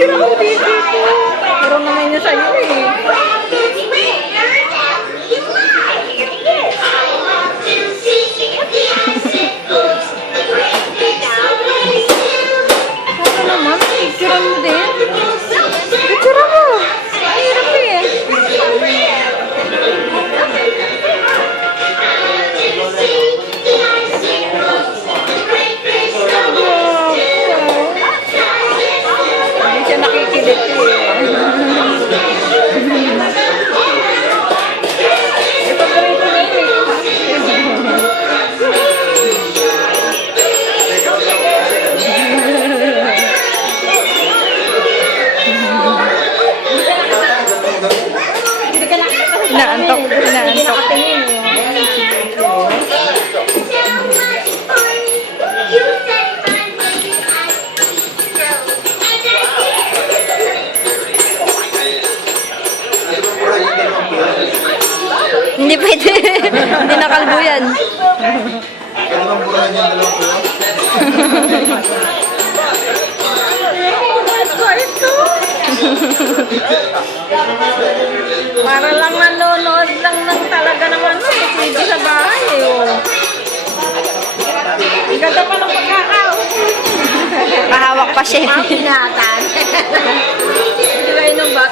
Picture ako dito. Pero naman niya sa'yo eh. Saka naman, picture mo din. Picture ako. Mahirap eh. Hindi siya nakikilit eh. Ito pa rin ito Inaantok. Inaantok. Hindi pwede. Hindi nakalbo yan. Ano bang burahan yung dalawang po? Para lang nanonood lang ng talaga naman eh. Sige sa bahay eh. Oh. Ganda pa ng pagkakaw. Pahawak pa siya. Ang ingatan. Hindi kayo nung bata.